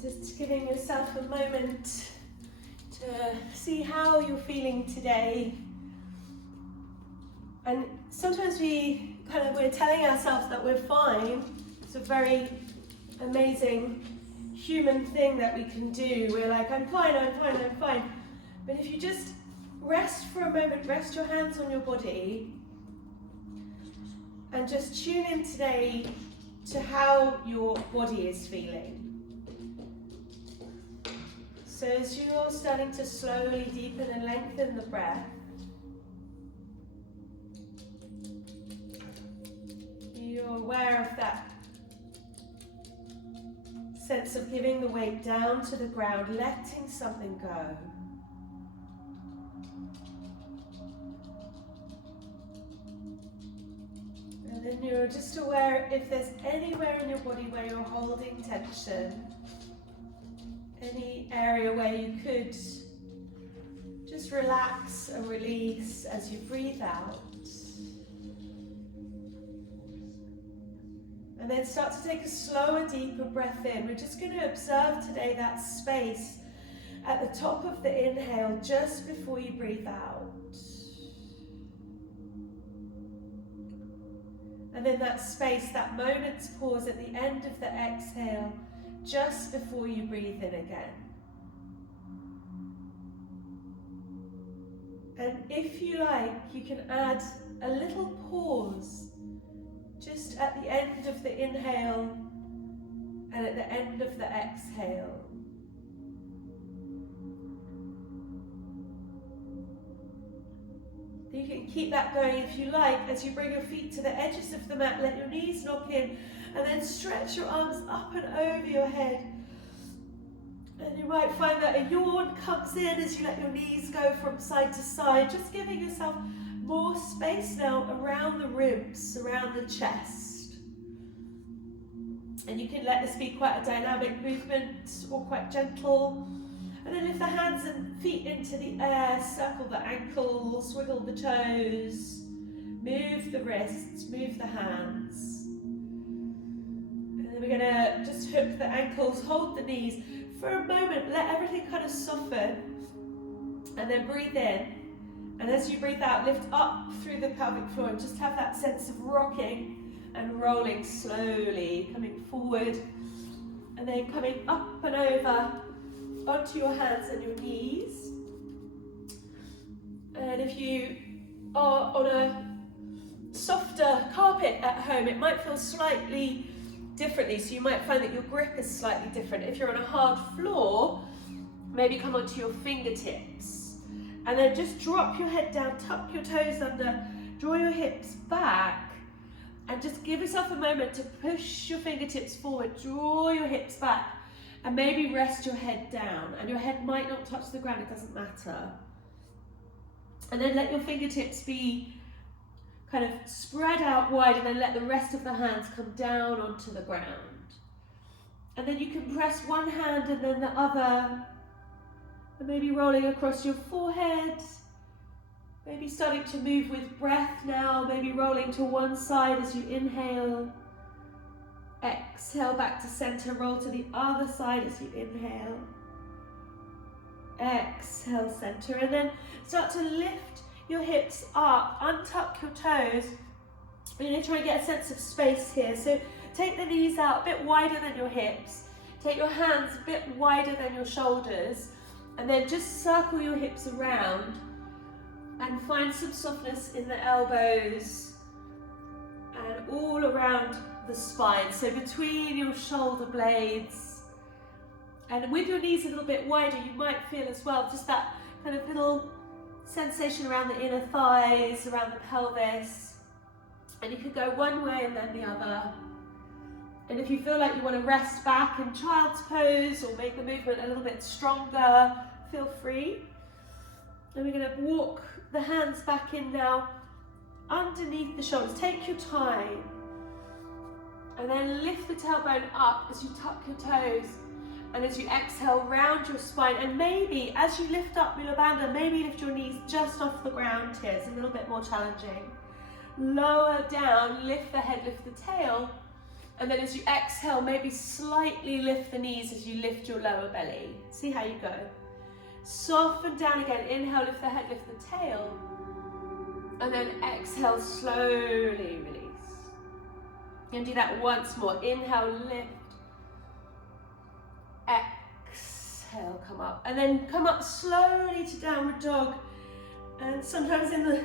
Just giving yourself a moment to see how you're feeling today. And sometimes we're telling ourselves that we're fine. It's a very amazing human thing that we can do. We're like, I'm fine, I'm fine, I'm fine. But if you just rest for a moment, rest your hands on your body, and just tune in today to how your body is feeling. So as you're starting to slowly deepen and lengthen the breath, you're aware of that sense of giving the weight down to the ground, letting something go. And then you're just aware if there's anywhere in your body where you're holding tension, any area where you could just relax and release as you breathe out. And then start to take a slower, deeper breath in. We're just going to observe today that space at the top of the inhale just before you breathe out. And then that space, that moment's pause at the end of the exhale just before you breathe in again. And if you like, you can add a little pause just at the end of the inhale and at the end of the exhale. You can keep that going if you like. As you bring your feet to the edges of the mat, let your knees knock in, and then stretch your arms up and over your head. And you might find that a yawn comes in as you let your knees go from side to side, just giving yourself more space now around the ribs, around the chest. And you can let this be quite a dynamic movement or quite gentle. And then lift the hands and feet into the air, circle the ankles, wiggle the toes, move the wrists, move the hands. And then we're going to just hook the ankles, hold the knees. For a moment, let everything kind of soften. And then breathe in. And as you breathe out, lift up through the pelvic floor and just have that sense of rocking and rolling slowly, coming forward. And then coming up and over onto your hands and your knees. And if you are on a softer carpet at home, it might feel slightly differently, so you might find that your grip is slightly different. If you're on a hard floor, maybe come onto your fingertips and then just drop your head down, tuck your toes under, draw your hips back, and just give yourself a moment to push your fingertips forward, draw your hips back, and maybe rest your head down. And your head might not touch the ground, it doesn't matter. And then let your fingertips be kind of spread out wide, and then let the rest of the hands come down onto the ground. And then you can press one hand and then the other, and maybe rolling across your forehead, maybe starting to move with breath now, maybe rolling to one side as you inhale. Exhale back to center, roll to the other side as you inhale. Exhale, center, and then start to lift your hips up, untuck your toes. We're going to try and get a sense of space here. So take the knees out a bit wider than your hips. Take your hands a bit wider than your shoulders, and then just circle your hips around and find some softness in the elbows and all around the spine, so between your shoulder blades. And with your knees a little bit wider, you might feel as well just that kind of little sensation around the inner thighs, around the pelvis. And you could go one way and then the other. And if you feel like you want to rest back in child's pose or make the movement a little bit stronger, feel free. And we're going to walk the hands back in now underneath the shoulders. Take your time. And then lift the tailbone up as you tuck your toes. And as you exhale, round your spine. And maybe as you lift up Mula Bandha, maybe lift your knees just off the ground here. It's a little bit more challenging. Lower down, lift the head, lift the tail. And then as you exhale, maybe slightly lift the knees as you lift your lower belly. See how you go. Soften down again. Inhale, lift the head, lift the tail. And then exhale, slowly release. And do that once more. Inhale, lift. Exhale, come up. And then come up slowly to downward dog. And sometimes in the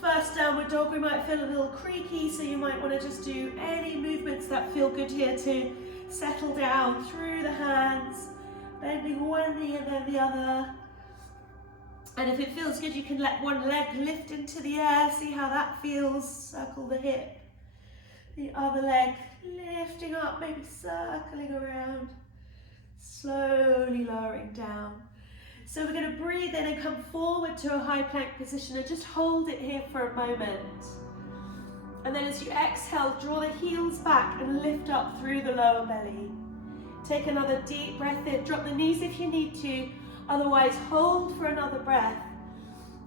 first downward dog, we might feel a little creaky, so you might want to just do any movements that feel good here to settle down through the hands, bending one knee and then the other. And if it feels good, you can let one leg lift into the air, see how that feels, circle the hip. The other leg lifting up, maybe circling around, slowly lowering down. So we're going to breathe in and come forward to a high plank position and just hold it here for a moment. And then as you exhale, draw the heels back and lift up through the lower belly. Take another deep breath in, drop the knees if you need to, otherwise hold for another breath.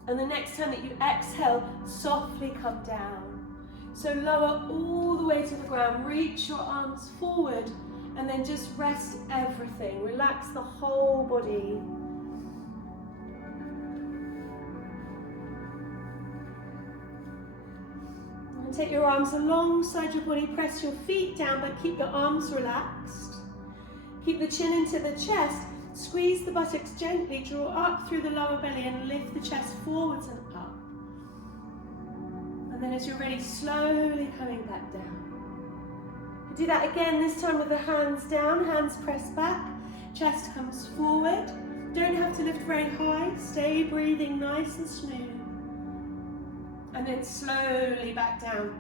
And the next time that you exhale, softly come down. So lower all the way to the ground, reach your arms forward, and then just rest everything. Relax the whole body. Take your arms alongside your body, press your feet down, but keep your arms relaxed. Keep the chin into the chest, squeeze the buttocks gently, draw up through the lower belly and lift the chest forwards and up. And then as you're ready, slowly coming back down. Do that again, this time with the hands down, hands pressed back, chest comes forward. Don't have to lift very high, stay breathing nice and smooth. And then slowly back down.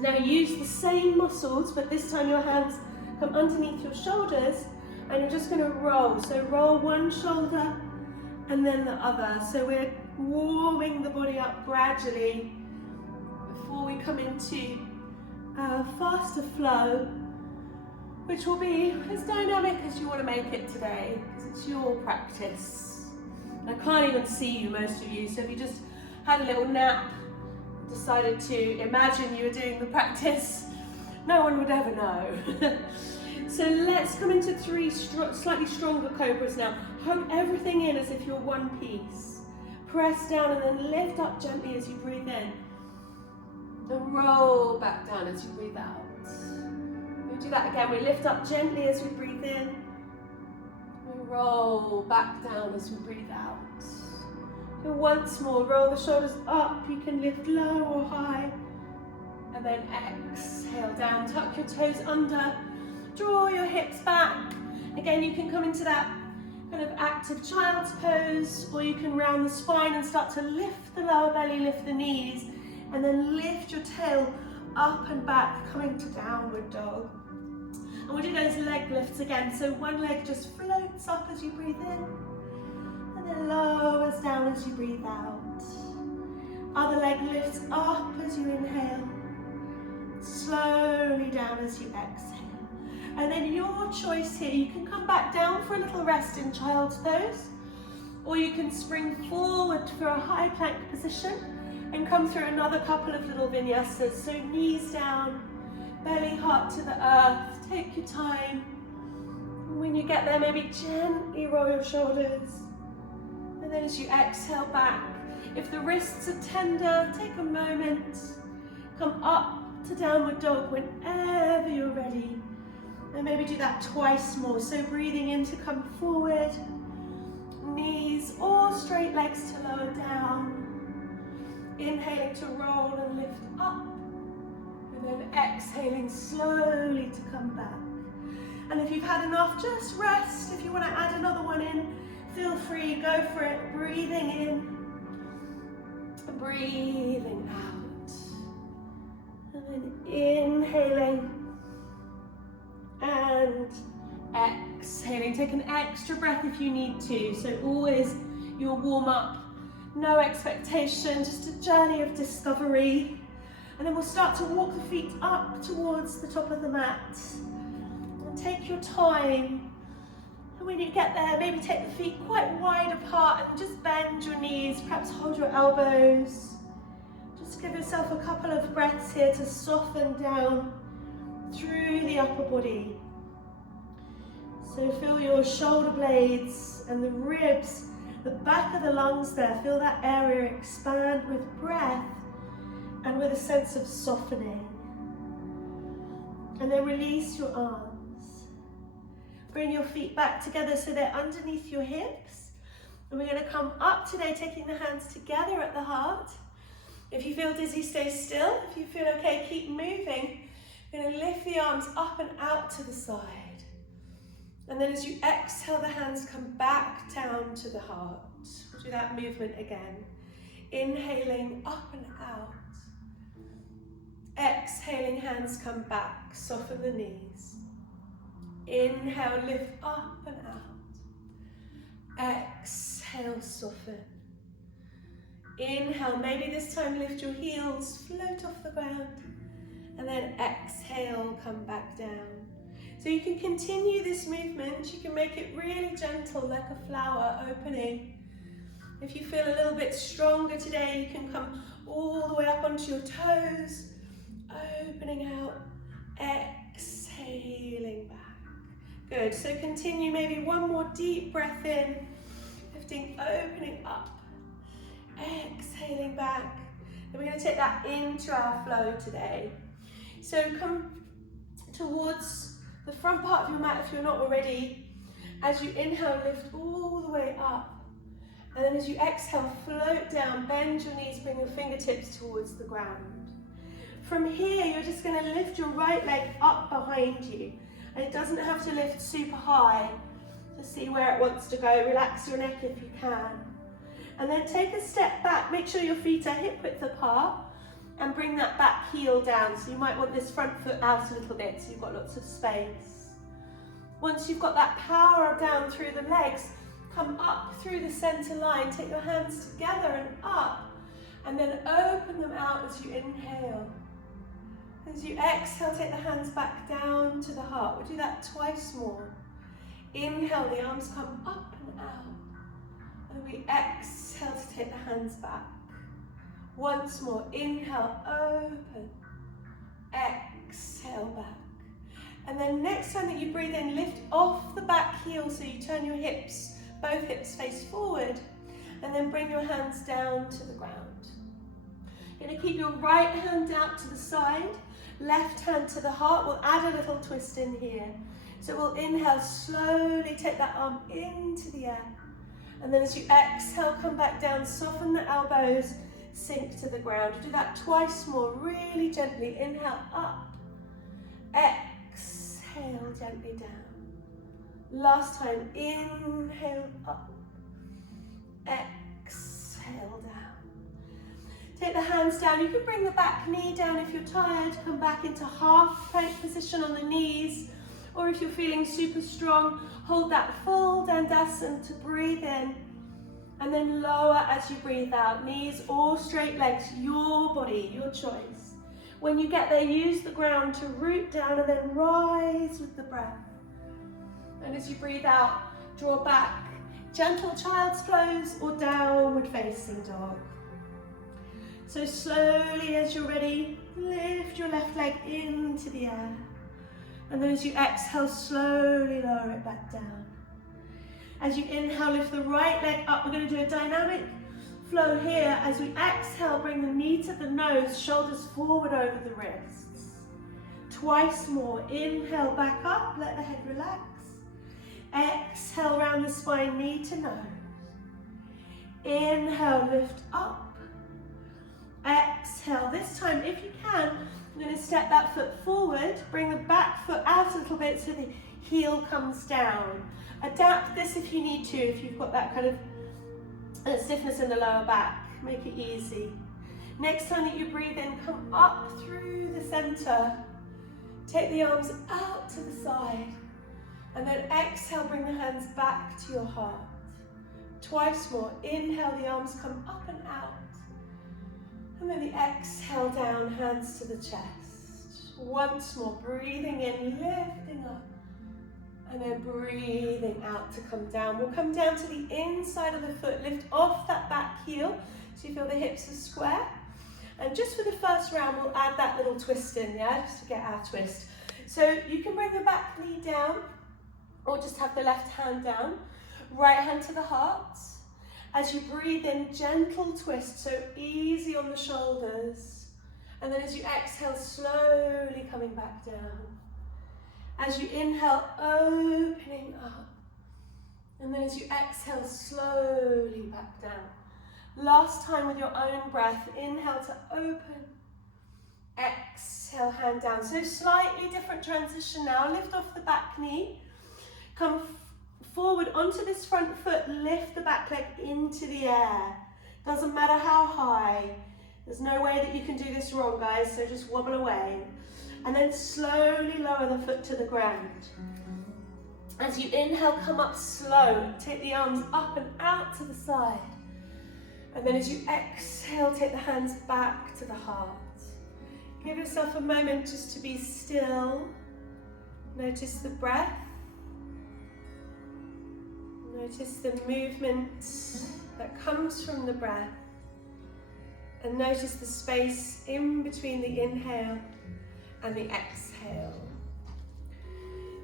Now use the same muscles, but this time your hands come underneath your shoulders and you're just going to roll. So roll one shoulder and then the other. So we're warming the body up gradually before we come into a faster flow, which will be as dynamic as you want to make it today, because it's your practice. I can't even see you, most of you, so if you just had a little nap, decided to imagine you were doing the practice, no one would ever know. So let's come into three slightly stronger cobras now. Hold everything in as if you're one piece. Press down and then lift up gently as you breathe in. And roll back down as you breathe out. We'll do that again. We lift up gently as we breathe in. We roll back down as we breathe out. And once more, roll the shoulders up. You can lift low or high. And then exhale down. Tuck your toes under. Draw your hips back. Again, you can come into that kind of active child's pose, or you can round the spine and start to lift the lower belly, lift the knees, and then lift your tail up and back, coming to downward dog. And we'll do those leg lifts again. So one leg just floats up as you breathe in, and then lowers down as you breathe out. Other leg lifts up as you inhale, slowly down as you exhale. And then your choice here, you can come back down for a little rest in child's pose, or you can spring forward for a high plank position and come through another couple of little vinyasas. So knees down, belly heart to the earth, take your time. And when you get there, maybe gently roll your shoulders. And then as you exhale back, if the wrists are tender, take a moment, come up to downward dog whenever you're ready. And maybe do that twice more. So breathing in to come forward, knees or straight legs to lower down. Inhaling to roll and lift up. And then exhaling slowly to come back. And if you've had enough, just rest. If you want to add another one in, feel free, go for it. Breathing in, breathing out. And then inhaling. And exhaling. Take an extra breath if you need to. So always your warm up, no expectation, just a journey of discovery. And then we'll start to walk the feet up towards the top of the mat. And take your time. And when you get there, maybe take the feet quite wide apart and just bend your knees, perhaps hold your elbows. Just give yourself a couple of breaths here to soften down through the upper body. So feel your shoulder blades and the ribs, the back of the lungs there. Feel that area expand with breath and with a sense of softening. And then release your arms. Bring your feet back together so they're underneath your hips. And we're going to come up today, taking the hands together at the heart. If you feel dizzy, stay still. If you feel okay, keep moving. You're going to lift the arms up and out to the side. And then as you exhale, the hands come back down to the heart. We'll do that movement again. Inhaling up and out. Exhaling, hands come back. Soften the knees. Inhale, lift up and out. Exhale, soften. Inhale, maybe this time lift your heels, float off the ground. And then exhale, come back down. So you can continue this movement. You can make it really gentle, like a flower opening. If you feel a little bit stronger today, you can come all the way up onto your toes, opening out, exhaling back. Good, so continue maybe one more deep breath in, lifting, opening up, exhaling back. And we're going to take that into our flow today. So come towards the front part of your mat if you're not already. As you inhale, lift all the way up. And then as you exhale, float down, bend your knees, bring your fingertips towards the ground. From here, you're just going to lift your right leg up behind you. And it doesn't have to lift super high. Just see where it wants to go. Relax your neck if you can. And then take a step back. Make sure your feet are hip width apart. And bring that back heel down. So you might want this front foot out a little bit so you've got lots of space. Once you've got that power down through the legs, come up through the center line. Take your hands together and up. And then open them out as you inhale. As you exhale, take the hands back down to the heart. We'll do that twice more. Inhale, the arms come up and out. And we exhale to take the hands back. Once more, inhale, open, exhale back. And then next time that you breathe in, lift off the back heel so you turn your hips, both hips face forward, and then bring your hands down to the ground. You're going to keep your right hand out to the side, left hand to the heart. We'll add a little twist in here. So we'll inhale, slowly take that arm into the air. And then as you exhale, come back down, soften the elbows, sink to the ground. Do that twice more, really gently. Inhale up, exhale gently down. Last time, inhale up, exhale down. Take the hands down. You can bring the back knee down if you're tired. Come back into half plank position on the knees. Or if you're feeling super strong, hold that full Dandasana to breathe in. And then lower as you breathe out. Knees or straight legs, your body, your choice. When you get there, use the ground to root down and then rise with the breath. And as you breathe out, draw back. Gentle child's pose or downward facing dog. So slowly as you're ready, lift your left leg into the air. And then as you exhale, slowly lower it back down. As you inhale, lift the right leg up. We're going to do a dynamic flow here. As we exhale, bring the knee to the nose, shoulders forward over the wrists. Twice more. Inhale, back up, let the head relax. Exhale, round the spine, knee to nose. Inhale, lift up. Exhale. This time, if you can, I'm going to step that foot forward, bring the back foot out a little bit so the heel comes down. Adapt this if you need to, if you've got that kind of stiffness in the lower back. Make it easy. Next time that you breathe in, come up through the center. Take the arms out to the side. And then exhale, bring the hands back to your heart. Twice more. Inhale, the arms come up and out. And then the exhale down, hands to the chest. Once more, breathing in, lifting up. And then breathing out to come down. We'll come down to the inside of the foot, lift off that back heel so you feel the hips are square. And just for the first round, we'll add that little twist in, yeah, just to get our twist. So you can bring the back knee down or just have the left hand down. Right hand to the heart. As you breathe in, gentle twist, so easy on the shoulders. And then as you exhale, slowly coming back down. As you inhale, opening up. And then as you exhale, slowly back down. Last time with your own breath, inhale to open. Exhale, hand down. So slightly different transition now. Lift off the back knee. Come forward onto this front foot, lift the back leg into the air. Doesn't matter how high. There's no way that you can do this wrong, guys, so just wobble away. And then slowly lower the foot to the ground. As you inhale, come up slow. Take the arms up and out to the side. And then as you exhale, take the hands back to the heart. Give yourself a moment just to be still. Notice the breath. Notice the movement that comes from the breath. And notice the space in between the inhale and the exhale.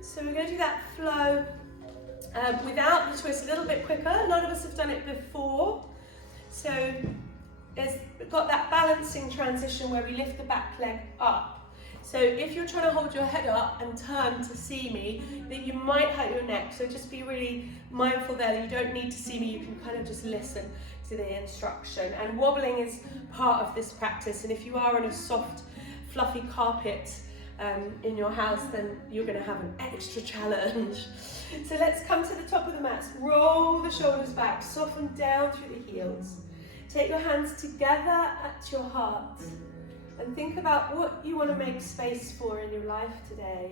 So we're going to do that flow without the twist a little bit quicker. A lot of us have done it before. So we've got that balancing transition where we lift the back leg up. So if you're trying to hold your head up and turn to see me, then you might hurt your neck. So just be really mindful there that you don't need to see me. You can kind of just listen to the instruction. And wobbling is part of this practice. And if you are on a soft, fluffy carpet in your house, then you're going to have an extra challenge. So let's come to the top of the mat. Roll the shoulders back, soften down through the heels. Take your hands together at your heart. And think about what you want to make space for in your life today.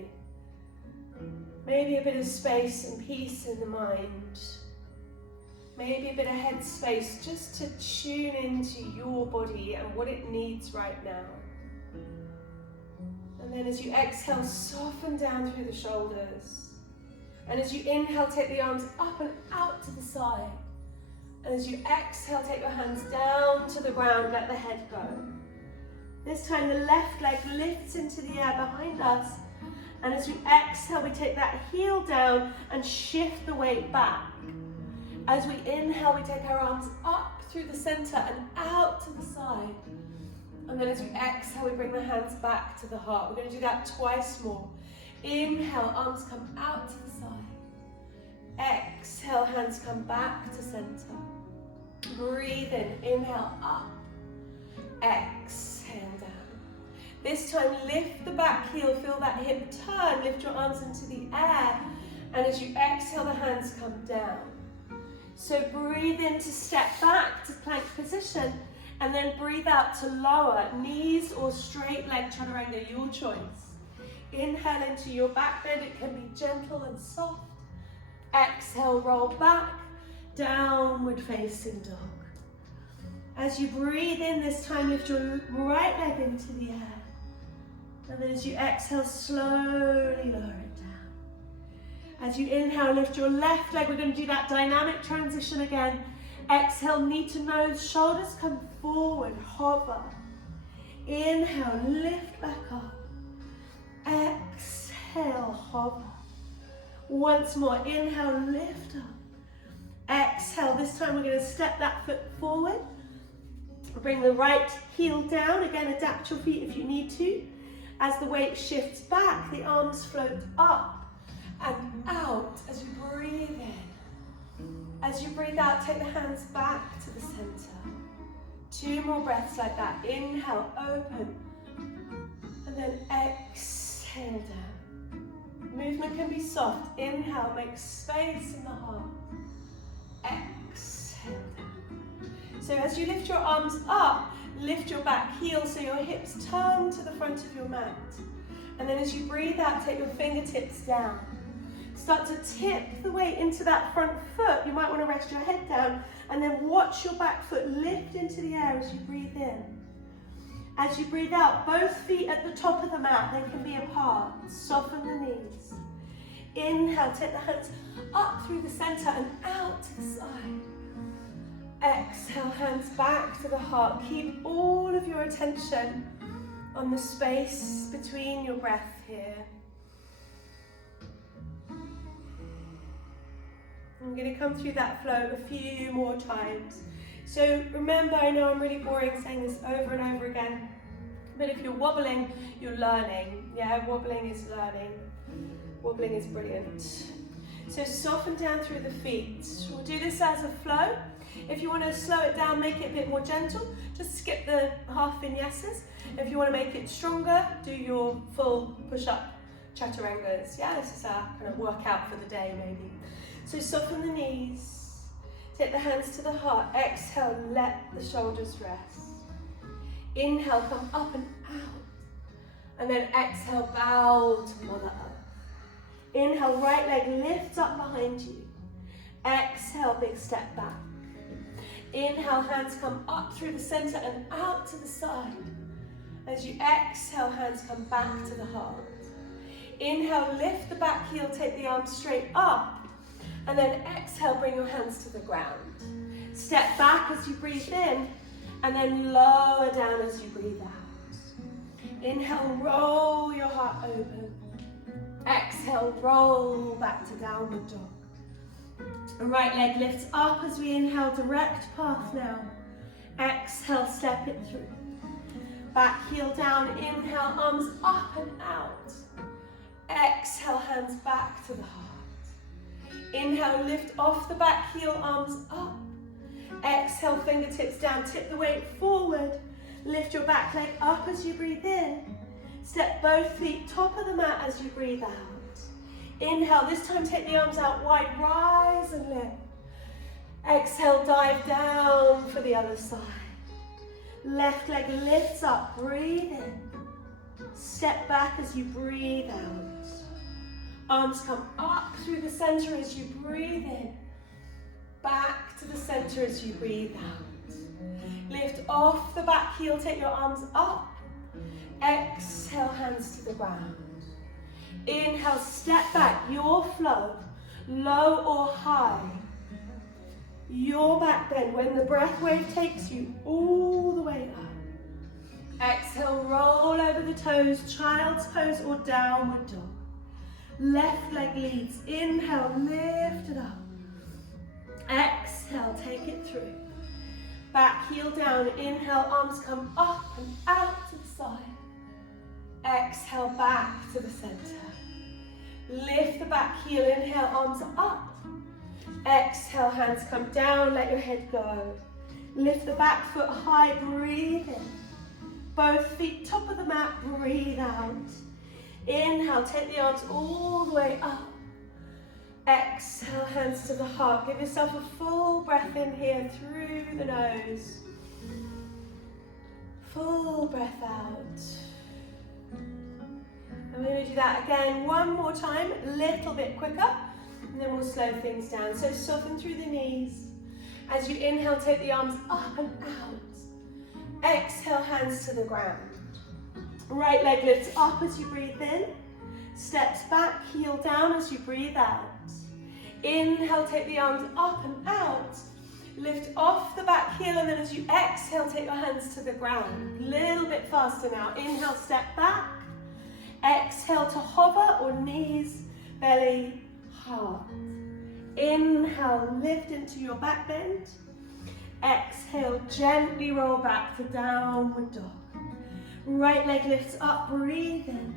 Maybe a bit of space and peace in the mind. Maybe a bit of head space just to tune into your body and what it needs right now. And then as you exhale, soften down through the shoulders. And as you inhale, take the arms up and out to the side. And as you exhale, take your hands down to the ground, let the head go. This time the left leg lifts into the air behind us. And as we exhale, we take that heel down and shift the weight back. As we inhale, we take our arms up through the center and out to the side. And then as we exhale, we bring the hands back to the heart. We're going to do that twice more. Inhale, arms come out to the side. Exhale, hands come back to center. Breathe in, inhale up. Exhale down. This time, lift the back heel, feel that hip turn, lift your arms into the air. And as you exhale, the hands come down. So breathe in to step back to plank position, and then breathe out to lower, knees or straight leg chaturanga, your choice. Inhale into your back bend, it can be gentle and soft. Exhale, roll back, downward facing dog. As you breathe in this time, lift your right leg into the air. And then as you exhale, slowly lower it down. As you inhale, lift your left leg. We're going to do that dynamic transition again. Exhale, knee to nose, shoulders come forward, hover. Inhale, lift back up. Exhale, hover. Once more, inhale, lift up. Exhale, this time we're going to step that foot forward. Bring the right heel down. Again, adapt your feet if you need to. As the weight shifts back, the arms float up and out as you breathe in. As you breathe out, take the hands back to the center. 2 more breaths like that. Inhale, open. And then exhale down. Movement can be soft. Inhale, make space in the heart. Exhale down. So as you lift your arms up, lift your back heel so your hips turn to the front of your mat. And then as you breathe out, take your fingertips down. Start to tip the weight into that front foot. You might want to rest your head down and then watch your back foot lift into the air as you breathe in. As you breathe out, both feet at the top of the mat, they can be apart. Soften the knees. Inhale, take the hands up through the center and out to the side. Exhale, hands back to the heart. Keep all of your attention on the space between your breath here. going to come through that flow a few more times. So remember, I know I'm really boring saying this over and over again, but if you're wobbling, you're learning. Yeah, wobbling is learning. Wobbling is brilliant. So soften down through the feet. We'll do this as a flow. If you want to slow it down, make it a bit more gentle, just skip the half vinyasas. If you want to make it stronger, do your full push-up chaturangas. Yeah, this is our kind of workout for the day maybe. So soften the knees. Take the hands to the heart. Exhale, let the shoulders rest. Inhale, come up and out. And then exhale, bow to Mother Earth. Inhale, right leg lifts up behind you. Exhale, big step back. Inhale, hands come up through the center and out to the side. As you exhale, hands come back to the heart. Inhale, lift the back heel, take the arms straight up. And then exhale, bring your hands to the ground. Step back as you breathe in, and then lower down as you breathe out. Inhale, roll your heart open. Exhale, roll back to downward dog. Right leg lifts up as we inhale, direct path now. Exhale, step it through. Back heel down, inhale, arms up and out. Exhale, hands back to the heart. Inhale, lift off the back heel, arms up. Exhale, fingertips down, tip the weight forward. Lift your back leg up as you breathe in. Step both feet top of the mat as you breathe out. Inhale, this time take the arms out wide, rise and lift. Exhale, dive down for the other side. Left leg lifts up, breathe in. Step back as you breathe out. Arms come up through the center as you breathe in. Back to the center as you breathe out. Lift off the back heel, take your arms up. Exhale, hands to the ground. Inhale, step back, your flow, low or high. Your back bend when the breath wave takes you all the way up. Exhale, roll over the toes, child's pose or downward dog. Left leg leads, inhale, lift it up. Exhale, take it through. Back heel down, inhale, arms come up and out to the side. Exhale, back to the center. Lift the back heel, inhale, arms up. Exhale, hands come down, let your head go. Lift the back foot high, breathe in. Both feet top of the mat, breathe out. Inhale, take the arms all the way up. Exhale, hands to the heart. Give yourself a full breath in here through the nose. Full breath out. I'm going to do that again one more time, a little bit quicker, and then we'll slow things down. So soften through the knees. As you inhale, take the arms up and out. Exhale, hands to the ground. Right leg lifts up as you breathe in. Steps back, heel down as you breathe out. Inhale, take the arms up and out. Lift off the back heel, and then as you exhale, take your hands to the ground. A little bit faster now. Inhale, step back. Exhale to hover or knees, belly, heart. Inhale, lift into your back bend. Exhale, gently roll back to downward dog. Right leg lifts up, breathe in.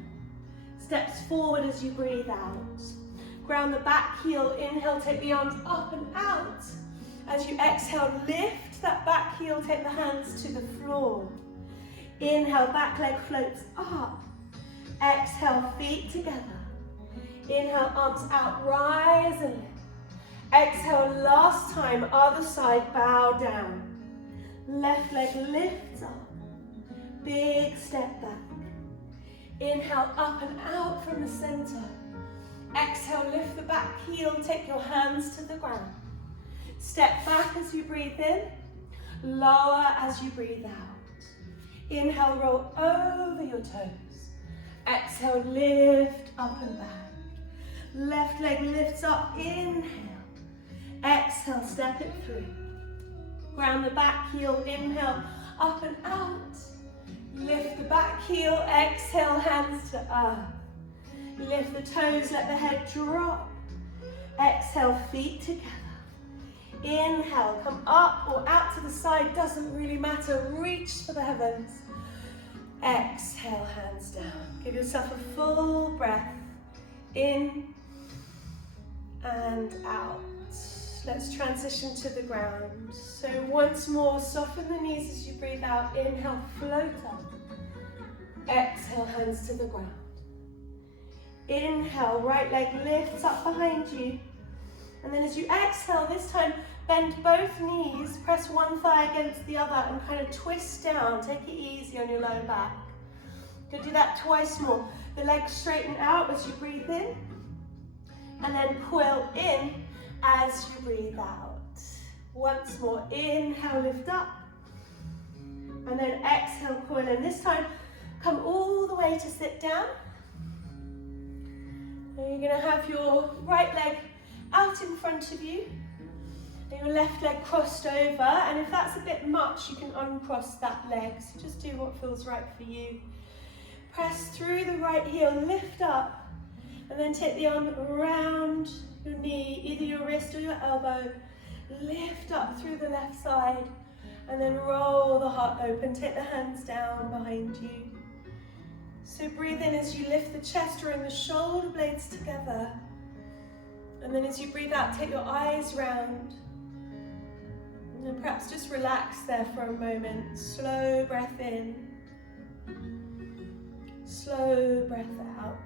Steps forward as you breathe out. Ground the back heel, inhale, take the arms up and out. As you exhale, lift that back heel, take the hands to the floor. Inhale, back leg floats up. Exhale, feet together. Inhale, arms out, rise and lift. Exhale, last time, other side, bow down. Left leg lifts up. Big step back. Inhale, up and out from the center. Exhale, lift the back heel, take your hands to the ground. Step back as you breathe in, lower as you breathe out. Inhale, roll over your toes. Exhale, lift up and back. Left leg lifts up, inhale. Exhale, step it through. Ground the back heel, inhale, up and out. Lift the back heel, exhale, hands to earth. Lift the toes, let the head drop. Exhale, feet together. Inhale, come up or out to the side, doesn't really matter. Reach for the heavens. Exhale, hands down. Give yourself a full breath in and out. Let's transition to the ground. So once more, soften the knees as you breathe out. Inhale, float up. Exhale, hands to the ground. Inhale, right leg lifts up behind you. And then as you exhale, this time, bend both knees, press one thigh against the other and kind of twist down. Take it easy on your lower back. Go do that twice more. The legs straighten out as you breathe in. And then coil in as you breathe out. Once more, inhale, lift up. And then exhale, coil in. This time, come all the way to sit down. And you're gonna have your right leg out in front of you. And your left leg crossed over. And if that's a bit much, you can uncross that leg. So just do what feels right for you. Press through the right heel, lift up. And then take the arm around your knee, either your wrist or your elbow. Lift up through the left side and then roll the heart open. Take the hands down behind you. So breathe in as you lift the chest, drawing the shoulder blades together. And then as you breathe out, take your eyes round. And then perhaps just relax there for a moment. Slow breath in. Slow breath out.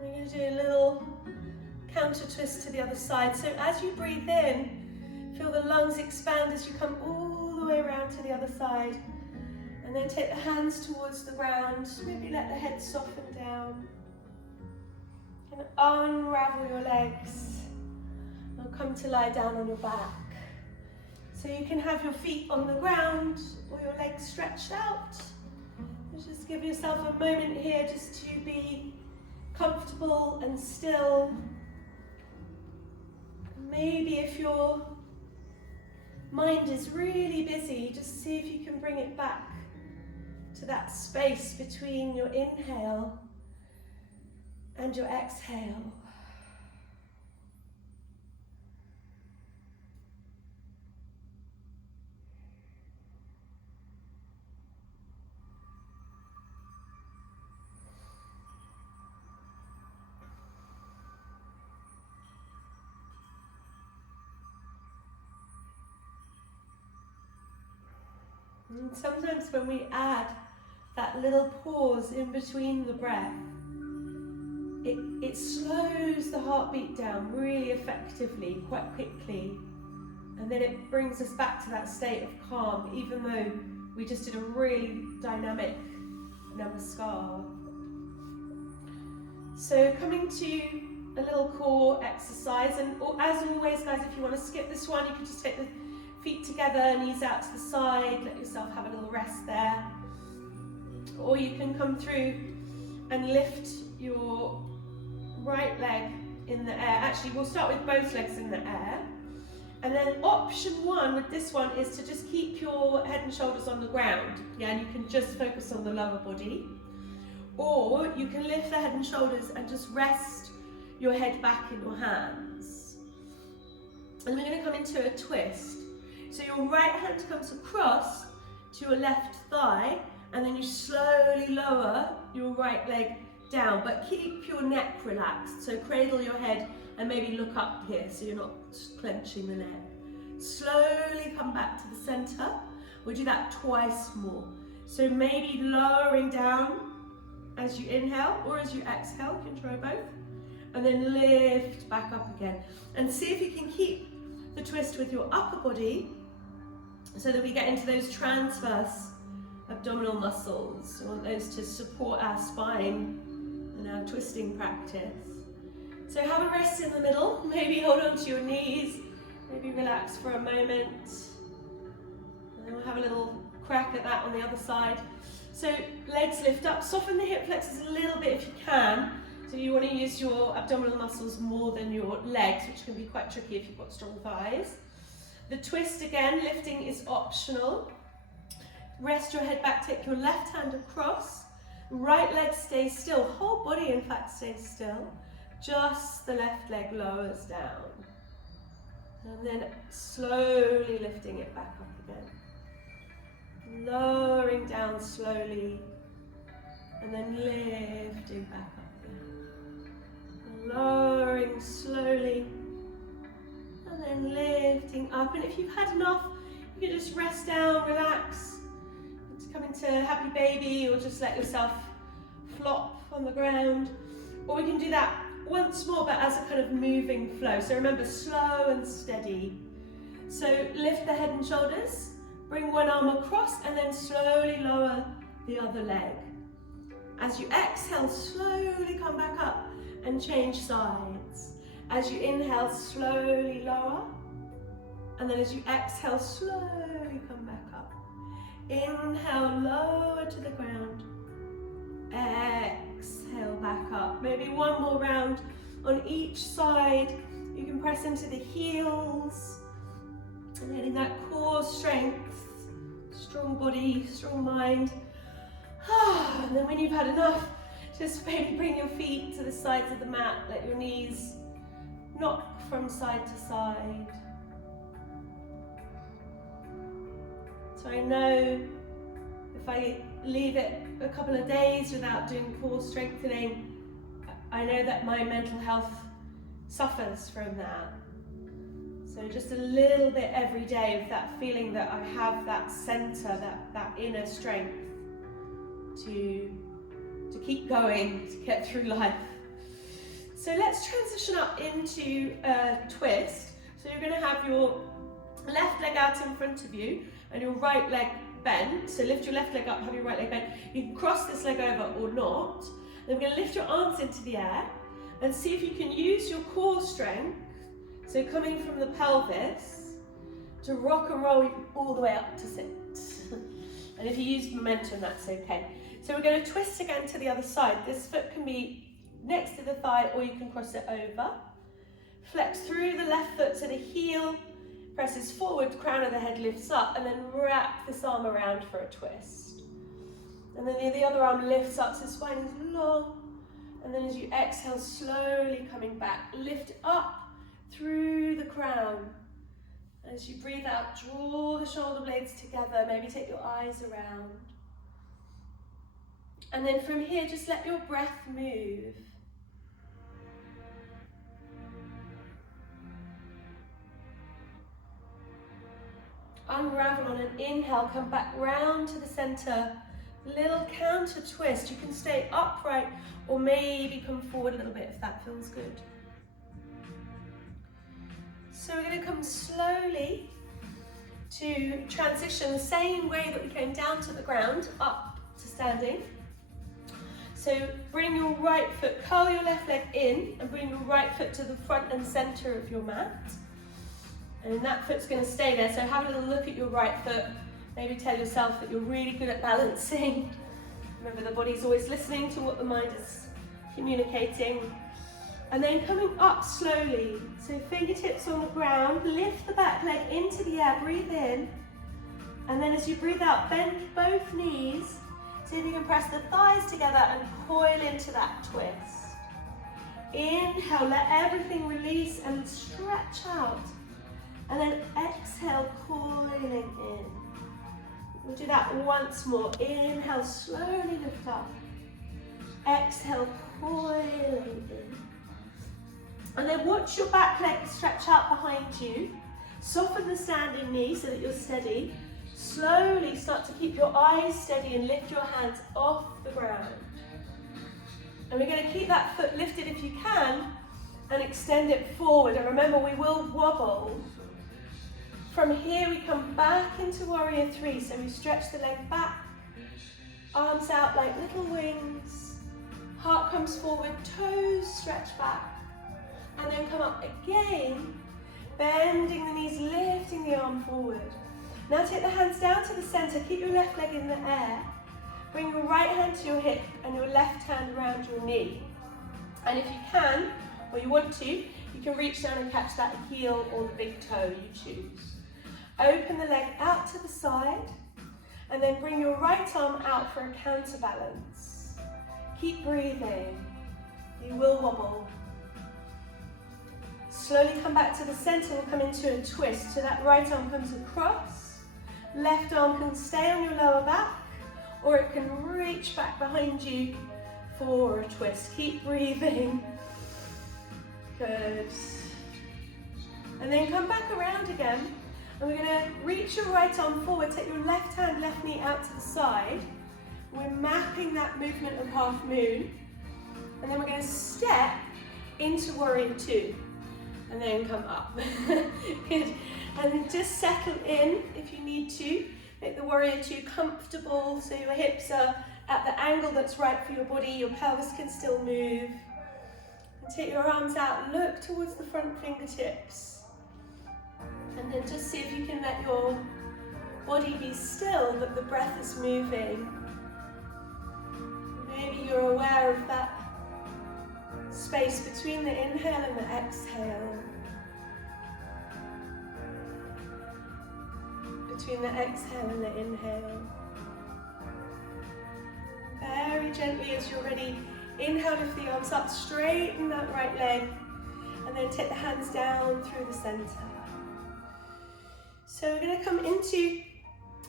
We're going to do a little counter twist to the other side. So as you breathe in, feel the lungs expand as you come all the way around to the other side. And then take the hands towards the ground. Maybe let the head soften down. And unravel your legs. And come to lie down on your back. So you can have your feet on the ground or your legs stretched out. So just give yourself a moment here just to be comfortable and still. Maybe if your mind is really busy, just see if you can bring it back to that space between your inhale and your exhale. And sometimes when we add that little pause in between the breath, it slows the heartbeat down really effectively, quite quickly. And then it brings us back to that state of calm, even though we just did a really dynamic namaskar. So coming to a little core exercise, and as always guys, if you want to skip this one, you can just take the feet together, knees out to the side, let yourself have a little rest there. Or you can come through and lift your right leg in the air. Actually, we'll start with both legs in the air. And then option one with this one is to just keep your head and shoulders on the ground. Yeah, and you can just focus on the lower body. Or you can lift the head and shoulders and just rest your head back in your hands. And we're going to come into a twist. So your right hand comes across to your left thigh, and then you slowly lower your right leg down, but keep your neck relaxed. So cradle your head and maybe look up here so you're not clenching the neck. Slowly come back to the center. We'll do that twice more. So maybe lowering down as you inhale or as you exhale, you can try both. And then lift back up again. And see if you can keep the twist with your upper body so that we get into those transverse abdominal muscles. We want those to support our spine in our twisting practice. So have a rest in the middle, maybe hold on to your knees, maybe relax for a moment. And then we'll have a little crack at that on the other side. So legs lift up, soften the hip flexors a little bit if you can. So you want to use your abdominal muscles more than your legs, which can be quite tricky if you've got strong thighs. The twist again, lifting is optional. Rest your head back, take your left hand across Right leg stays still, whole body in fact stays still. Just the left leg lowers down. And then slowly lifting it back up again. Lowering down slowly. And then lifting back up again. Lowering slowly. And then lifting up. And if you've had enough, you can just rest down, relax. Come into happy baby, or just let yourself flop on the ground. Or we can do that once more, but as a kind of moving flow. So remember, slow and steady. So lift the head and shoulders, bring one arm across, and then slowly lower the other leg. As you exhale, slowly come back up and change sides. As you inhale, slowly lower. And then as you exhale, slowly come back up. Inhale, lower to the ground. Exhale, back up. Maybe one more round on each side. You can press into the heels. And getting that core strength. Strong body, strong mind. And then when you've had enough, just maybe bring your feet to the sides of the mat. Let your knees knock from side to side. So I know if I leave it a couple of days without doing core strengthening, I know that my mental health suffers from that. So just a little bit every day of that feeling that I have that center, that inner strength to keep going, to get through life. So let's transition up into a twist. So you're going to have your left leg out in front of you and your right leg bent. So lift your left leg up, have your right leg bent. You can cross this leg over or not. Then we're going to lift your arms into the air and see if you can use your core strength, so coming from the pelvis, to rock and roll all the way up to sit. And if you use momentum, that's okay. So we're going to twist again to the other side. This foot can be next to the thigh or you can cross it over. Flex through the left foot so the heel presses forward, crown of the head lifts up, and then wrap this arm around for a twist. And then the other arm lifts up, so spine is long. And then as you exhale, slowly coming back, lift up through the crown. As you breathe out, draw the shoulder blades together, maybe take your eyes around. And then from here, just let your breath move. Unravel on an inhale, come back round to the center. Little counter twist. You can stay upright or maybe come forward a little bit if that feels good. So we're going to come slowly to transition the same way that we came down to the ground, up to standing. So bring your right foot, curl your left leg in and bring your right foot to the front and center of your mat. And that foot's going to stay there, so have a little look at your right foot. Maybe tell yourself that you're really good at balancing. Remember, the body's always listening to what the mind is communicating. And then coming up slowly, so fingertips on the ground, lift the back leg into the air, breathe in. And then as you breathe out, bend both knees. See if you can press the thighs together and coil into that twist. Inhale, let everything release and stretch out. And then exhale, coiling in. We'll do that once more. Inhale, slowly lift up. Exhale, coiling in. And then watch your back leg stretch out behind you. Soften the standing knee so that you're steady. Slowly start to keep your eyes steady and lift your hands off the ground. And we're going to keep that foot lifted if you can and extend it forward. And remember, we will wobble. From here, we come back into Warrior Three. So we stretch the leg back, arms out like little wings. Heart comes forward, toes stretch back. And then come up again, bending the knees, lifting the arm forward. Now take the hands down to the center, keep your left leg in the air. Bring your right hand to your hip and your left hand around your knee. And if you can, or you want to, you can reach down and catch that heel or the big toe, you choose. Open the leg out to the side, and then bring your right arm out for a counterbalance. Keep breathing. You will wobble. Slowly come back to the center. We'll come into a twist. So that right arm comes across. Left arm can stay on your lower back, or it can reach back behind you for a twist. Keep breathing. Good. And then come back around again. And we're going to reach your right arm forward. Take your left hand, left knee out to the side. We're mapping that movement of half moon. And then we're going to step into warrior two. And then come up. Good. And then just settle in if you need to. Make the warrior two comfortable so your hips are at the angle that's right for your body. Your pelvis can still move. And take your arms out. Look towards the front fingertips. And then just see if you can let your body be still, but the breath is moving. Maybe you're aware of that space between the inhale and the exhale. Between the exhale and the inhale. Very gently as you're ready, inhale, lift the arms up, straighten that right leg, and then take the hands down through the center. So we're going to come into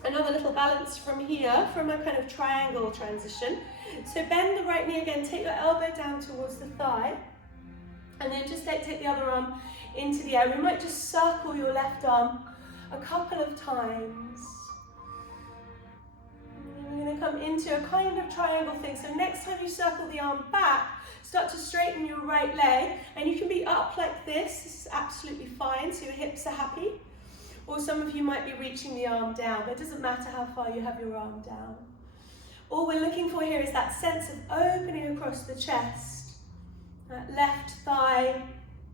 another little balance from here, from a kind of triangle transition. So bend the right knee again, take your elbow down towards the thigh, and then just take the other arm into the air. We might just circle your left arm a couple of times. And then we're going to come into a kind of triangle thing. So next time you circle the arm back, start to straighten your right leg, and you can be up like this. This is absolutely fine, so your hips are happy. Or some of you might be reaching the arm down, but it doesn't matter how far you have your arm down. All we're looking for here is that sense of opening across the chest. That left thigh,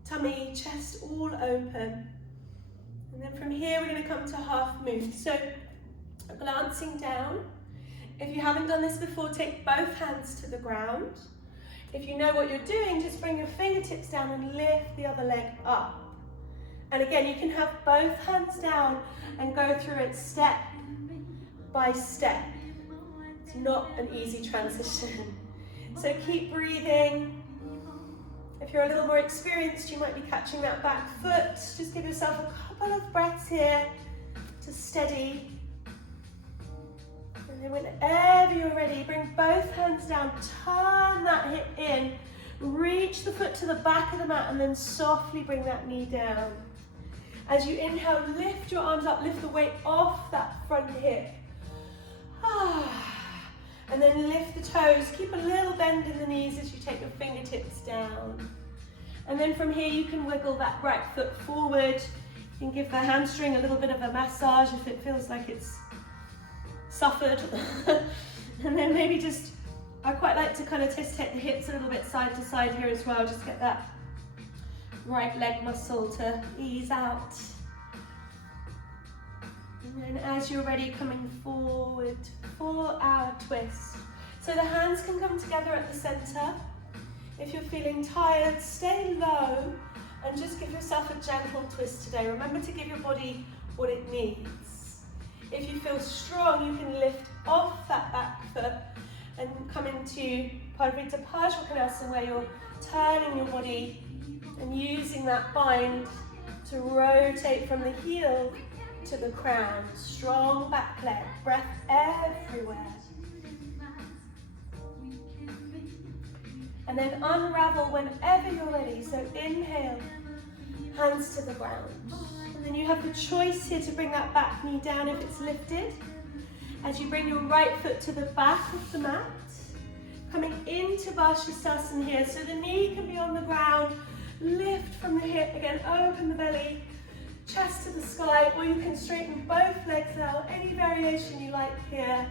tummy, chest all open. And then from here we're going to come to half moon. So glancing down. If you haven't done this before, take both hands to the ground. If you know what you're doing, just bring your fingertips down and lift the other leg up. And again, you can have both hands down and go through it step by step. It's not an easy transition. So keep breathing. If you're a little more experienced, you might be catching that back foot. Just give yourself a couple of breaths here to steady. And then whenever you're ready, bring both hands down, turn that hip in, reach the foot to the back of the mat, and then softly bring that knee down. As you inhale, lift your arms up, lift the weight off that front hip. And then lift the toes. Keep a little bend in the knees as you take your fingertips down. And then from here, you can wiggle that right foot forward. You can give the hamstring a little bit of a massage if it feels like it's suffered. And then maybe just, I quite like to kind of test the hips a little bit side to side here as well. Just get that right leg muscle to ease out. And then as you're ready, coming forward for our twist. So the hands can come together at the center. If you're feeling tired, stay low and just give yourself a gentle twist today. Remember to give your body what it needs. If you feel strong, you can lift off that back foot and come into Parivrtta Parsvakonasana, where you're turning your body and using that bind to rotate from the heel to the crown. Strong back leg, breath everywhere. And then unravel whenever you're ready. So inhale, hands to the ground. And then you have the choice here to bring that back knee down if it's lifted. As you bring your right foot to the back of the mat, coming into Barsasana here. So the knee can be on the ground. Lift from the hip, again, open the belly, chest to the sky, or you can straighten both legs out, any variation you like here.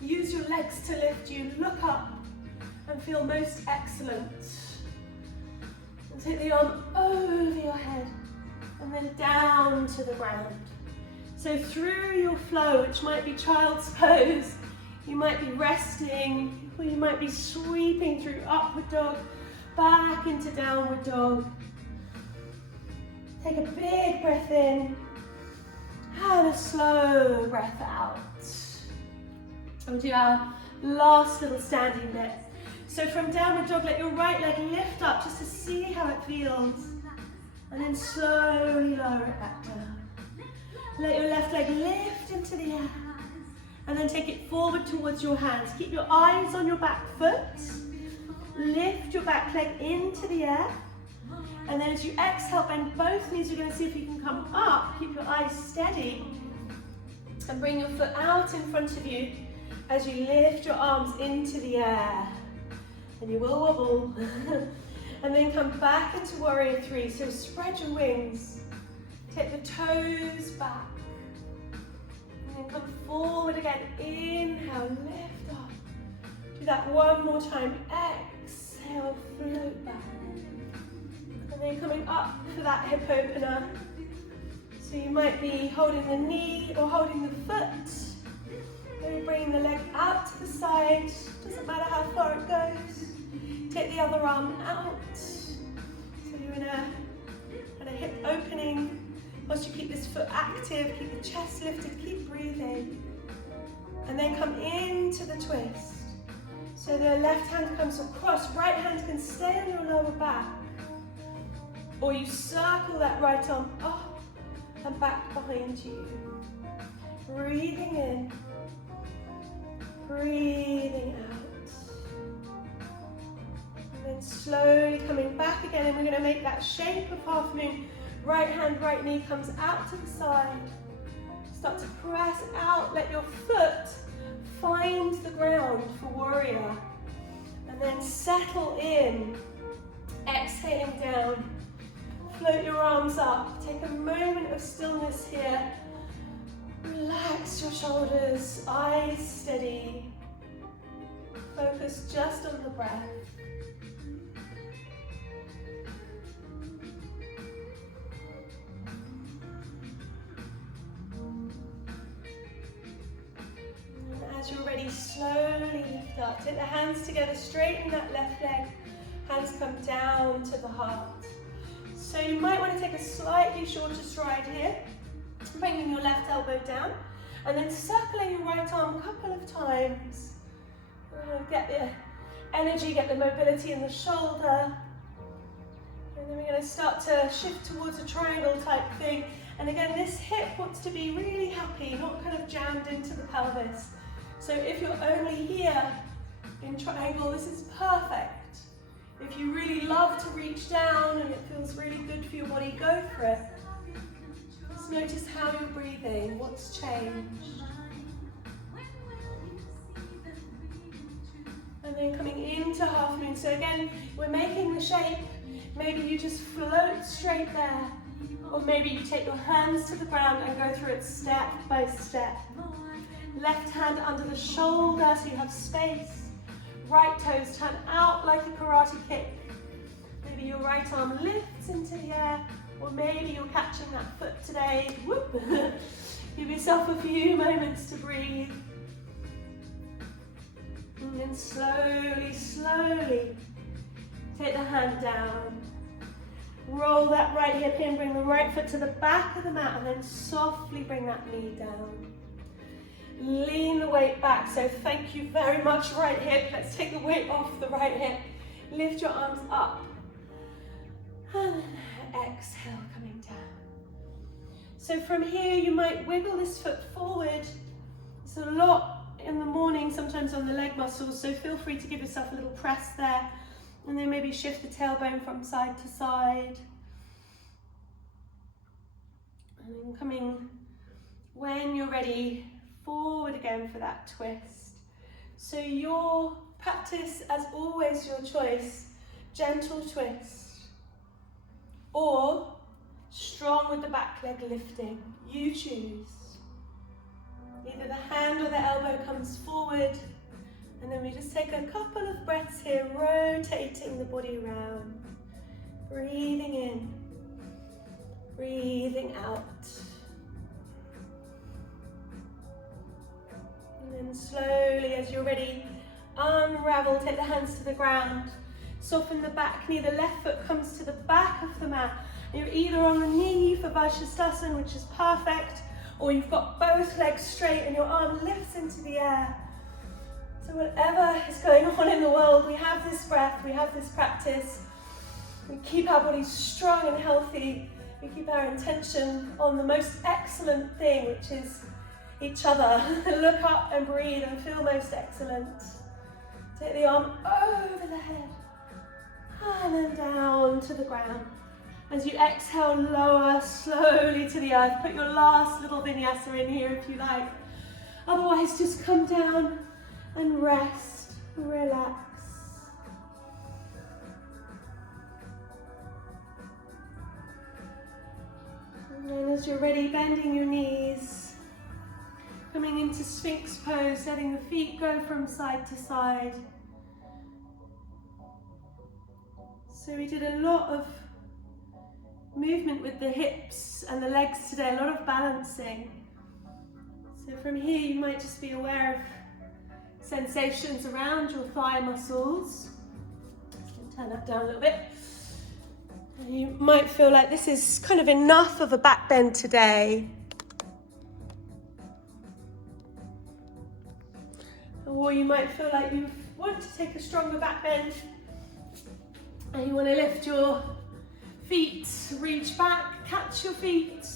Use your legs to lift you, look up and feel most excellent. And take the arm over your head and then down to the ground. So through your flow, which might be child's pose, you might be resting, or you might be sweeping through upward dog, back into downward dog. Take a big breath in and a slow breath out. And we'll do our last little standing bit. So from downward dog, let your right leg lift up just to see how it feels. And then slowly lower it back down. Let your left leg lift into the air. And then take it forward towards your hands. Keep your eyes on your back foot. Lift your back leg into the air. And then as you exhale, bend both knees. You're going to see if you can come up. Keep your eyes steady. And bring your foot out in front of you as you lift your arms into the air. And you will wobble. And then come back into warrior three. So spread your wings. Take the toes back. And then come forward again. Inhale, lift up. Do that one more time. Exhale, float back. And then coming up for that hip opener. So you might be holding the knee or holding the foot. Maybe bringing the leg out to the side. Doesn't matter how far it goes. Take the other arm out. So you're in a hip opening. Once you keep this foot active, keep the chest lifted, keep breathing. And then come into the twist. So the left hand comes across, right hand can stay on your lower back. Or you circle that right arm up and back behind you. Breathing in, breathing out. And then slowly coming back again, and we're going to make that shape of half moon. Right hand, right knee comes out to the side. Start to press out, let your foot find the ground for warrior. And then settle in, exhaling down. Float your arms up, take a moment of stillness here. Relax your shoulders, eyes steady. Focus just on the breath. And as you're ready, slowly lift up. Take the hands together, straighten that left leg. Hands come down to the heart. So you might want to take a slightly shorter stride here, bringing your left elbow down, and then circling your right arm a couple of times. Get the energy, get the mobility in the shoulder. And then we're going to start to shift towards a triangle type thing. And again, this hip wants to be really happy, not kind of jammed into the pelvis. So if you're only here in triangle, this is perfect. If you really love to reach down and it feels really good for your body, go for it. Just notice how you're breathing, what's changed. And then coming into half moon. So again, we're making the shape. Maybe you just float straight there. Or maybe you take your hands to the ground and go through it step by step. Left hand under the shoulder so you have space. Right toes turn out like a karate kick. Maybe your right arm lifts into the air, or maybe you're catching that foot today. Whoop. Give yourself a few moments to breathe. And then slowly, slowly take the hand down. Roll that right hip in, bring the right foot to the back of the mat, and then softly bring that knee down. Lean the weight back, so thank you very much, right hip. Let's take the weight off the right hip. Lift your arms up. And then exhale, coming down. So from here, you might wiggle this foot forward. It's a lot in the morning, sometimes on the leg muscles, so feel free to give yourself a little press there. And then maybe shift the tailbone from side to side. And then coming, when you're ready, forward again for that twist. So your practice, as always, your choice. Gentle twist. Or strong with the back leg lifting. You choose. Either the hand or the elbow comes forward. And then we just take a couple of breaths here, rotating the body around. Breathing in. Breathing out. And then slowly, as you're ready, unravel, take the hands to the ground. Soften the back knee, the left foot comes to the back of the mat. You're either on the knee for Vajrasthana, which is perfect, or you've got both legs straight and your arm lifts into the air. So whatever is going on in the world, we have this breath, we have this practice. We keep our bodies strong and healthy. We keep our intention on the most excellent thing, which is each other. Look up and breathe and feel most excellent. Take the arm over the head and then down to the ground. As you exhale, lower slowly to the earth. Put your last little vinyasa in here if you like. Otherwise, just come down and rest, relax. And then as you're ready, bending your knees, coming into Sphinx pose, letting the feet go from side to side. So we did a lot of movement with the hips and the legs today, a lot of balancing. So from here you might just be aware of sensations around your thigh muscles. Just turn that down a little bit. You might feel like this is kind of enough of a back bend today. Or you might feel like you want to take a stronger back bend and you want to lift your feet, reach back, catch your feet.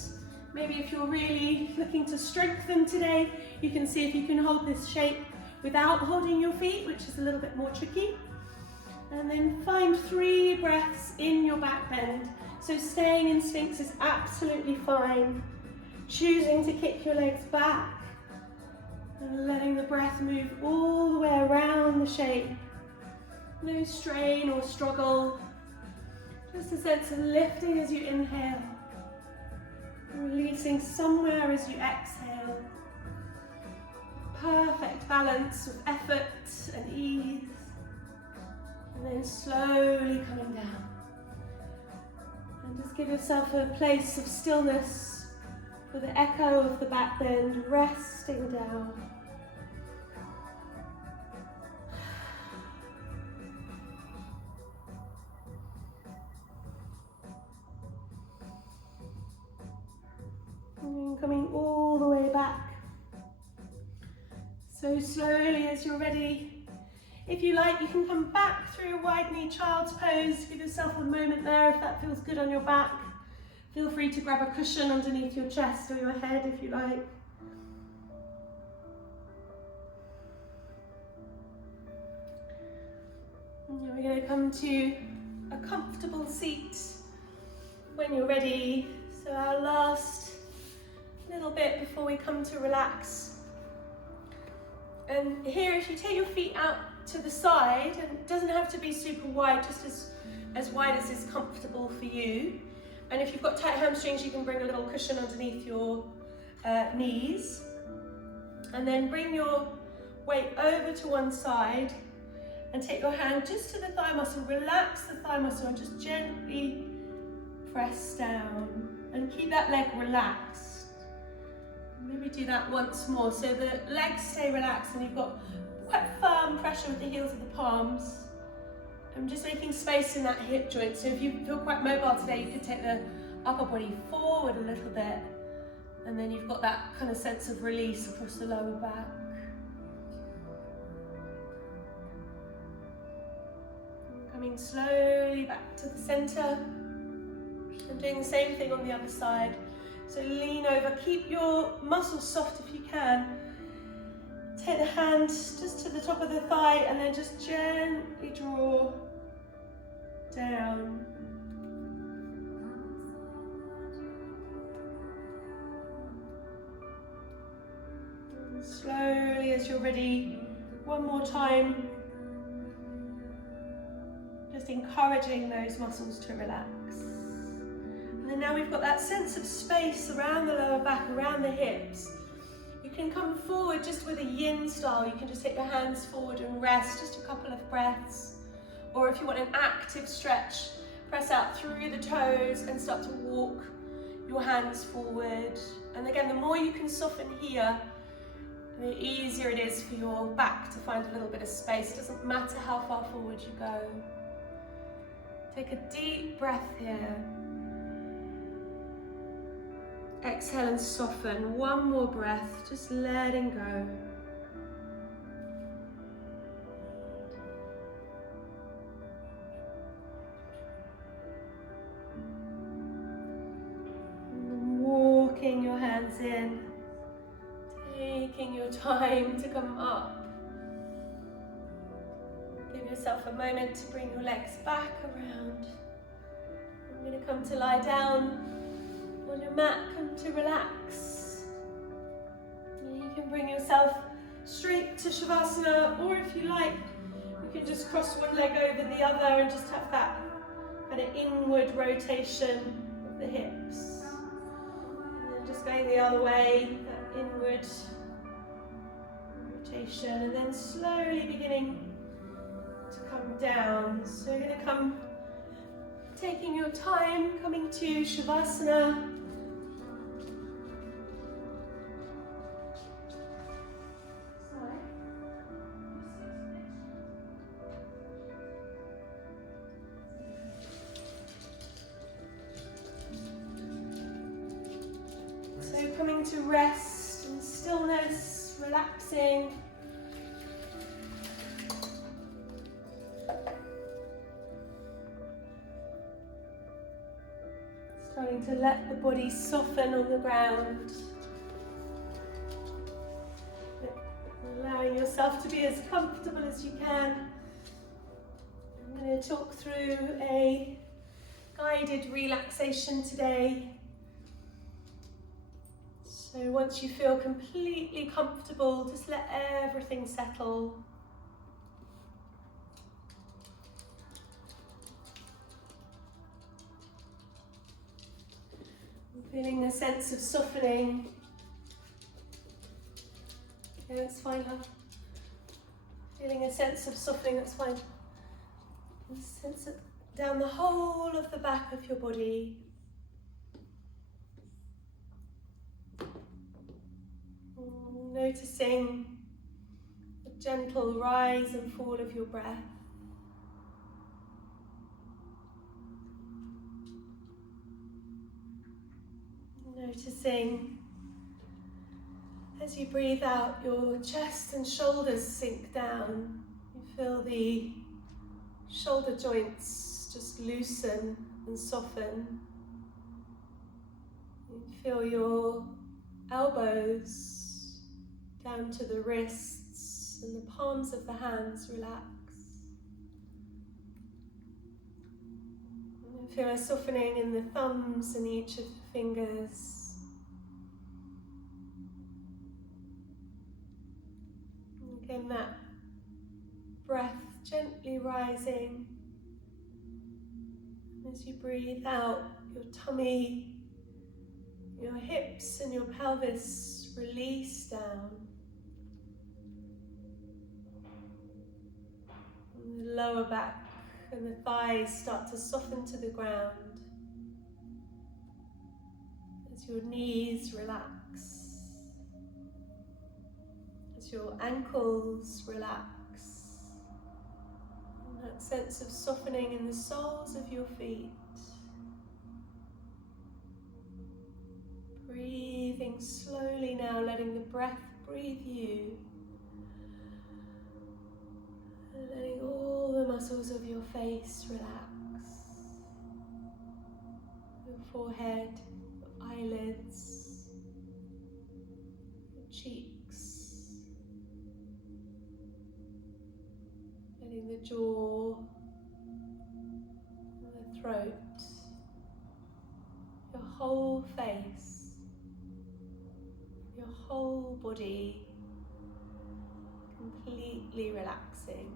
Maybe if you're really looking to strengthen today, you can see if you can hold this shape without holding your feet, which is a little bit more tricky. And then find 3 breaths in your back bend. So staying in Sphinx is absolutely fine. Choosing to kick your legs back and letting the breath move all the way around the shape. No strain or struggle. Just a sense of lifting as you inhale. Releasing somewhere as you exhale. Perfect balance of effort and ease. And then slowly coming down. And just give yourself a place of stillness for the echo of the back bend, resting down. And coming all the way back. So slowly as you're ready, if you like, you can come back through a wide knee child's pose. Give yourself a moment there if that feels good on your back. Feel free to grab a cushion underneath your chest or your head if you like. And then we're going to come to a comfortable seat when you're ready. So our last little bit before we come to relax. And here, if you take your feet out to the side, and it doesn't have to be super wide, just as wide as is comfortable for you. And if you've got tight hamstrings, you can bring a little cushion underneath your knees. And then bring your weight over to one side and take your hand just to the thigh muscle. Relax the thigh muscle and just gently press down. And keep that leg relaxed. Maybe do that once more. So the legs stay relaxed and you've got quite firm pressure with the heels of the palms. I'm just making space in that hip joint. So if you feel quite mobile today, you could take the upper body forward a little bit. And then you've got that kind of sense of release across the lower back. Coming slowly back to the center. And doing the same thing on the other side. So lean over, keep your muscles soft if you can. Take the hand just to the top of the thigh and then just gently draw down. And slowly as you're ready, one more time. Just encouraging those muscles to relax. And then now we've got that sense of space around the lower back, around the hips. You can come forward just with a yin style. You can just take your hands forward and rest, just a couple of breaths. Or if you want an active stretch, press out through the toes and start to walk your hands forward. And again, the more you can soften here, the easier it is for your back to find a little bit of space. It doesn't matter how far forward you go. Take a deep breath here. Exhale and soften. One more breath, just letting go. hands in, taking your time to come up. Give yourself a moment to bring your legs back around. I'm going to come to lie down on your mat, come to relax. And you can bring yourself straight to Shavasana, or if you like, you can just cross one leg over the other and just have that kind of inward rotation of the hips. And then just going the other way, that inward rotation, and then slowly beginning to come down. So you're going to come, taking your time, coming to Shavasana. So coming to rest and stillness, relaxing. Starting to let the body soften on the ground. Allowing yourself to be as comfortable as you can. I'm going to talk through a guided relaxation today. So once you feel completely comfortable, just let everything settle. Feeling a sense of softening. Yeah, that's fine, love. Feeling a sense of softening, that's fine. A sense of down the whole of the back of your body. Noticing the gentle rise and fall of your breath. Noticing as you breathe out, your chest and shoulders sink down. You feel the shoulder joints just loosen and soften. You feel your elbows down to the wrists and the palms of the hands relax. And feel a softening in the thumbs and each of the fingers. And again, that breath gently rising. And as you breathe out, your tummy, your hips and your pelvis release down. And the lower back and the thighs start to soften to the ground as your knees relax, as your ankles relax, and that sense of softening in the soles of your feet. Breathing slowly now, letting the breath breathe you. And letting all the muscles of your face relax. Your forehead, your eyelids, your cheeks. Letting the jaw, and the throat, your whole face, your whole body completely relaxing.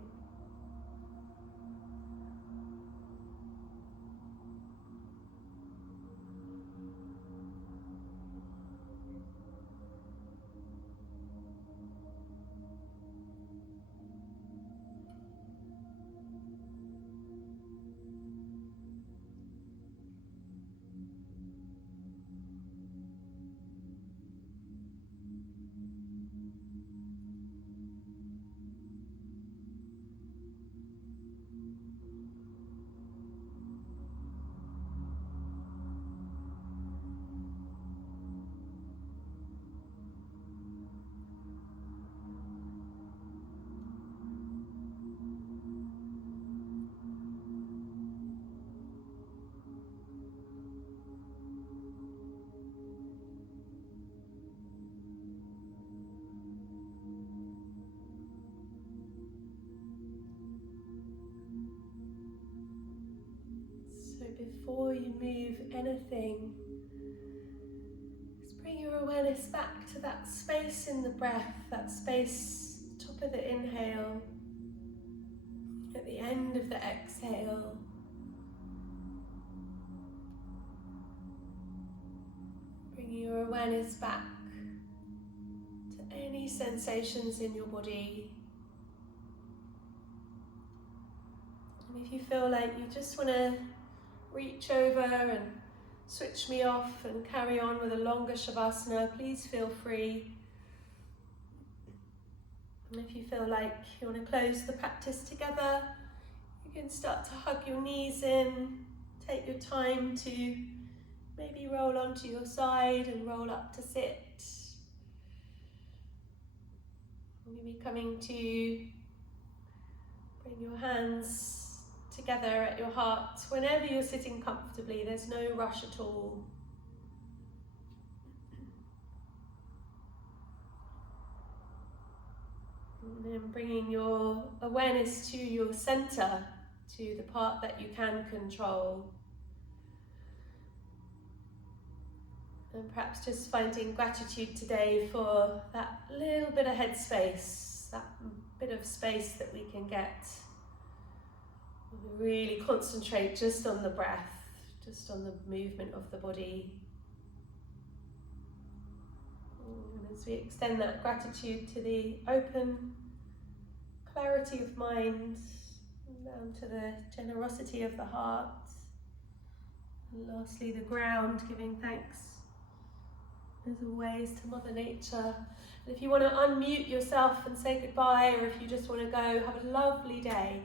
before you move anything, just bring your awareness back to that space in the breath, that space top of the inhale, at the end of the exhale. Bringing your awareness back to any sensations in your body. And if you feel like you just want to reach over and switch me off and carry on with a longer Shavasana, please feel free. And if you feel like you want to close the practice together, you can start to hug your knees in, take your time to maybe roll onto your side and roll up to sit. Maybe coming to bring your hands together at your heart. Whenever you're sitting comfortably, there's no rush at all. And then bringing your awareness to your center, to the part that you can control. And perhaps just finding gratitude today for that little bit of headspace, that bit of space that we can get. Really concentrate just on the breath, just on the movement of the body. And as we extend that gratitude to the open clarity of mind, down to the generosity of the heart, and lastly the ground, giving thanks as always to Mother Nature. And if you want to unmute yourself and say goodbye, or if you just want to go, have a lovely day.